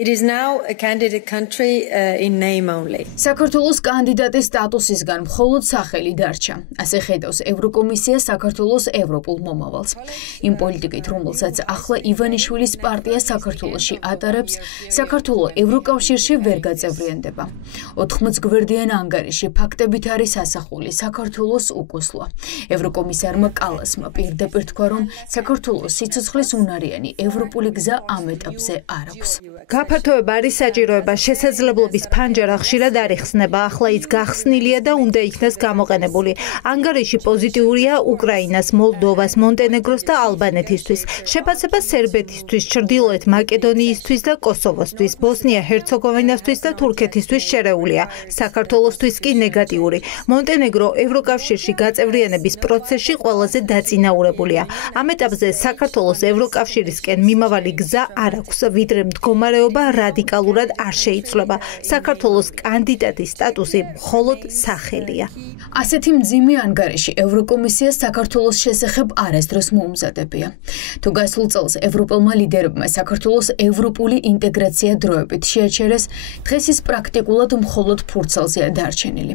It is now a candidate country in name only. საქართველოს კანდიდატის სტატუსისგან მხოლოდ სახელი დარჩა. ასე ხედავს ევროკომისია საქართველოს ევროპულ მომავალს. იმ პოლიტიკით, რომელსაც ახლა ივანიშვილის პარტია საქართველოში ატარებს, საქართველო ევროკავშირში ვერ გაწევრიანდება. 80 გვერდიან ანგარიში ფაქტებით არის ასახული საქართველოს უკუსლვა. ევროკომისარმა კალასმა პირდაპირ თქვა, რომ საქართველოს სიცოცხლის უნარიანი ევროპული გზა ამ ეტაპზე არ აქვს. გაფართოება არის საჭიროება, შესაძლებლობის ფანჯარა ხშირად არ იხსნება, ახლა ის გახსნილია და უნდა იქნას გამოყენებული. ანგარიში პოზიტიურია უკრაინას, მოლდოვას, მონტენეგროს და ალბანეთისთვის, შეფასება სერბეთისთვის, ჩრდილოეთ მაკედონიისთვის და კოსოვოსთვის, ბოსნია-ჰერცეგოვინასთვის და თურქეთისთვის შერეულია. საქართველოსთვის კი ნეგატიური. მონტენეგრო ევროკავშირში გაწევრიანების პროცესში ყველაზე დაწინაურებულია. ამ ეტაპზე საქართველოს ევროკავშირისკენ მიმავალი გზა არ აქვს, ვიდრე მდგომარეობა რადიკალურად არ შეიცვლება. საქართველოს კანდიდატის სტატუსი მხოლოდ სახელია. ასეთი მძიმე ანგარიში ევროკომისიას საქართველოს შესახებ არასდროს მოუმზადებია. თუ გასულ წელს ევროპელმა ლიდერებმა საქართველოს ევროპული ინტეგრაცია დროებით შეაჩერეს, დღეს ის პრაქტიკულად მხოლოდ ფურცელზეა დარჩენილი.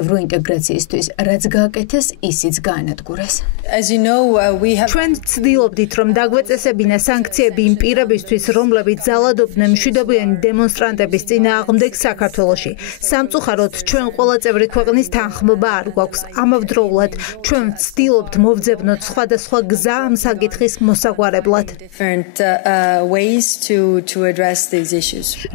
ევროინტეგრაციისთვის რაც გააკეთეს, ისიც გაანადგურეს. ჩვენ ვცდილობდით, რომ დაგვეწესებინა სანქციები იმ პირებისთვის, რომლებიც ძალადობდნენ მშვიდობიანი დემონსტრანტების წინააღმდეგ საქართველოში. სამწუხაროდ, ჩვენ ყველა წევრი ქვეყნის თანხმობა არ გვაქვს. ამავდროულად, ჩვენ ვცდილობთ მოვძებნოთ სხვადასხვა გზა ამ საკითხის მოსაგვარებლად.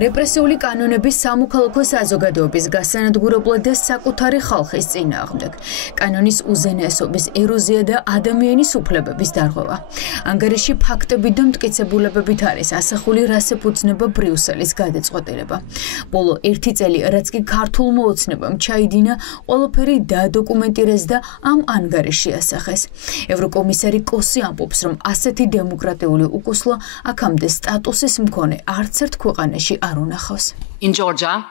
რეპრესიული კანონების სამოქალაქო საზოგადოების გასანადგურებლად და საკუთარი ხალხის წინააღმდეგ. კანონის უზენაესობის ეროზია და ადამიანის უფლებების დარღვევა. ანგარიში ფაქტებით და მტკიცებულებებით არის ასახული რასეფუძნება ბრიუსელის გადაწყვეტილება. ბოლო 1 წელი, რაც კი ქართულმა ოცნებამ ჩაიდინა, ყველაფერი დაადოკუმენტირეს და ამ ანგარიში ასახეს. ევროკომისარი კოსი ამბობს, რომ ასეთი დემოკრატიული უკუსლა აქამდე სტატუსის მქონე არც ერთ ქვეყანაში არ უნახავს. In Georgia,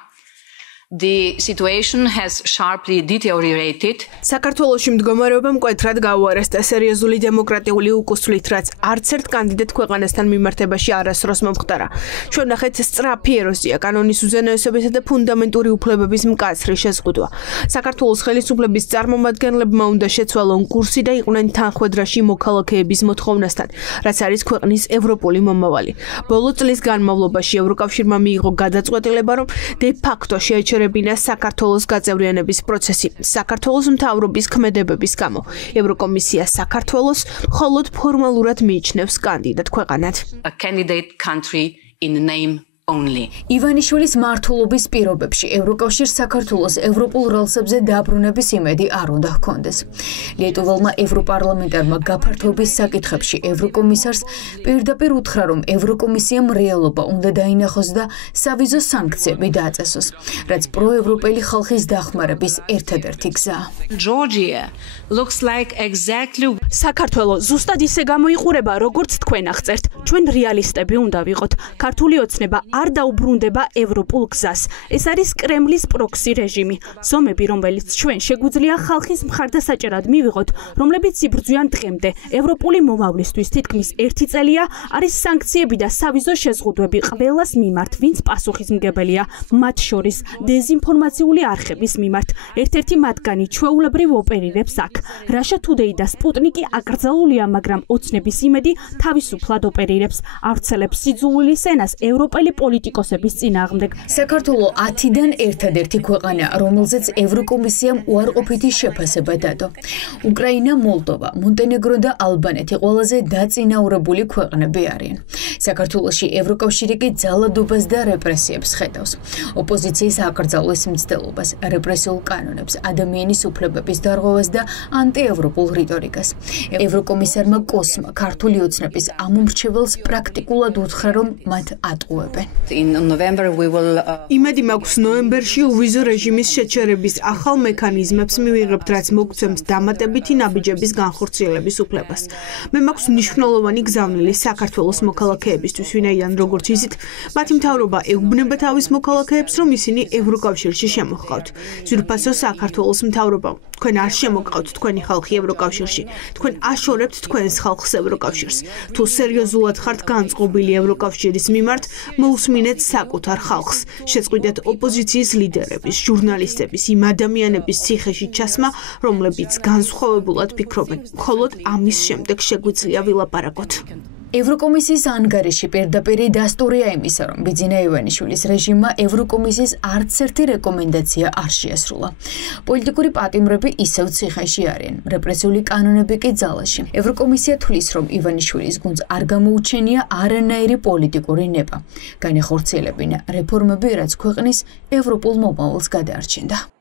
the situation has sharply deteriorated. საქართველოში მდგომარეობა მკვეთრად გაუარესდა სერიოზული დემოკრატიული უკუსლით, რაც არც ერთ კანდიდატ ქვეყანასთან მიმართებაში არასდროს მომხდარა. ჩვენ ვნახეთ სწრაფი ეროზია, კანონის უზენაესობისა და ფუნდამენტური უფლებების მკაცრი შეზღუდვა. საქართველოს ხელისუფლების წარმომადგენლებმა უნდა შეცვალონ კურსი და იყვნენ თანხვედრაში მოქალაქეების მოთხოვნასთან, რაც არის ქვეყნის ევროპული მომავალი. ბოლო წლის განმავლობაში ევროკავშირმა მიიღო გადაწყვეტილება, რომ დე-ფაქტო შეეჩერებინა საქართველოს გაწევრიანების პროცესი საქართველოს მთავრობის ქმედებების გამო. ევროკომისია საქართველოს მხოლოდ ფორმალურად მიიჩნევს კანდიდატ ქვეყანად. A candidate country in name only. ივანიშვილის მმართველობის პირობებში ევროკავშირს საქართველოს ევროპულ რელსებზე დაბრუნების იმედი არ უნდა ჰქონდეს. ლიეტუველმა ევროპარლამენტარმა გაფართოების საკითხებში ევროკომისარს პირდაპირ უთხრა, რომ ევროკომისიამ რეალობა უნდა დაინახოს და სავიზო სანქციები დააწესოს, რაც პროევროპელი ხალხის დახმარების ერთადერთი გზაა. Georgia looks like exactly საქართველო ზუსტად ისე გამოიყურება, როგორც თქვენ აღწერთ. ჩვენ რეალისტები უნდა ვიყოთ. ქართული ოცნება არ დაუბრუნდება ევროპულ გზას. ეს არის კრემლის პროქსი რეჟიმი. ზომები, რომელიც ჩვენ შეგვიძლია ხალხის მხარდასაჭერად მივიღოთ, რომლებიც იბრძვიან დღემდე ევროპული მომავლისთვის თითქმის 1 წელია, არის სანქციები და სავიზო შეზღუდვები ყველას მიმართ, ვინც პასუხისმგებელია, მათ შორის დეზინფორმაციული არხების მიმართ. ერთ-ერთი მათგანი ჩვეულებრივ ოპერირებს აქ. Russia Today და Sputnik-ი აკრძალულია, მაგრამ ოცნების იმედი თავისუფლად ოპერირებს, ავრცელებს სიძულვილის ენას ევროპელი პოლიტიკოსების წინააღმდეგ. საქართველო 10-დან ერთადერთი ქვეყანა, რომელზეც ევროკომისიამ უარყოფითი შეფასება დადო. უკრაინა, მოლდოვა, მონტენეგრო და ალბანეთი ყველაზე დაწინაურებული ქვეყნები არიან. საქართველოში ევროკავშირი კი ძალადობას და რეპრესიებს ხედავს. ოპოზიციის აკრძალვის მცდელობას, რეპრესიულ კანონებს, ადამიანის უფლებების დარღვევას და ანტიევროპულ რიტორიკას. ევროკომისარმა კოსმა ქართული ოცნების ამომრჩეველს პრაქტიკულად უთხრა, რომ მათ ატყუებენ. იმედი მაქვს ნოემბერში უვიზო რეჟიმის შეჩერების ახალ მექანიზმებს მივიღებთ, რაც მოგცემს დამატებითი ნაბიჯების განხორციელების უფლებას. მე მაქვს მნიშვნელოვანი გზავნილი საქართველოს მოქალაქეებისთვის, ვინაიდან როგორც იცით, მათი მთავრობა ეუბნება თავის მოქალაქეებს, რომ ისინი ევროკავშირში შემოჰყავთ. ძვირფასო საქართველოს მთავრობა, თქვენ არ შემოგყავთ თქვენი ხალხი ევროკავშირში, თქვენ აშორებთ თქვენს ხალხს ევროკავშირს. თუ სერიოზულად ნამდვილად ხართ განწყობილი ევროკავშირის მიმართ, მოусმინეთ საკუთარ ხალხს. შეწყვიტეთ ოპოზიციის ლიდერების, ჟურნალისტების, იმ ადამიანების ციხეში ჩასმა, რომლებიც განსხვავებულად ფიქრობენ. მხოლოდ ამის შემდეგ შეგვიძლია ვილაპარაკოთ. ევროკომისიის ანგარიში პირდაპირ დასტურია იმისა, რომ ბიძინა ივანიშვილის რეჟიმმა ევროკომისიის არც ერთი რეკომენდაცია არ შეასრულა. პოლიტიკური პატიმრები ისევ ციხეში არიან, რეპრესიული კანონები კი ძალაში. ევროკომისია თვლის, რომ ივანიშვილის გუნდს არ გამოუჩენია არანაირი პოლიტიკური ნება. განახორციელებინა რეფორმები, რაც ქვეყნის ევროპულ მომავალს გადაარჩენდა.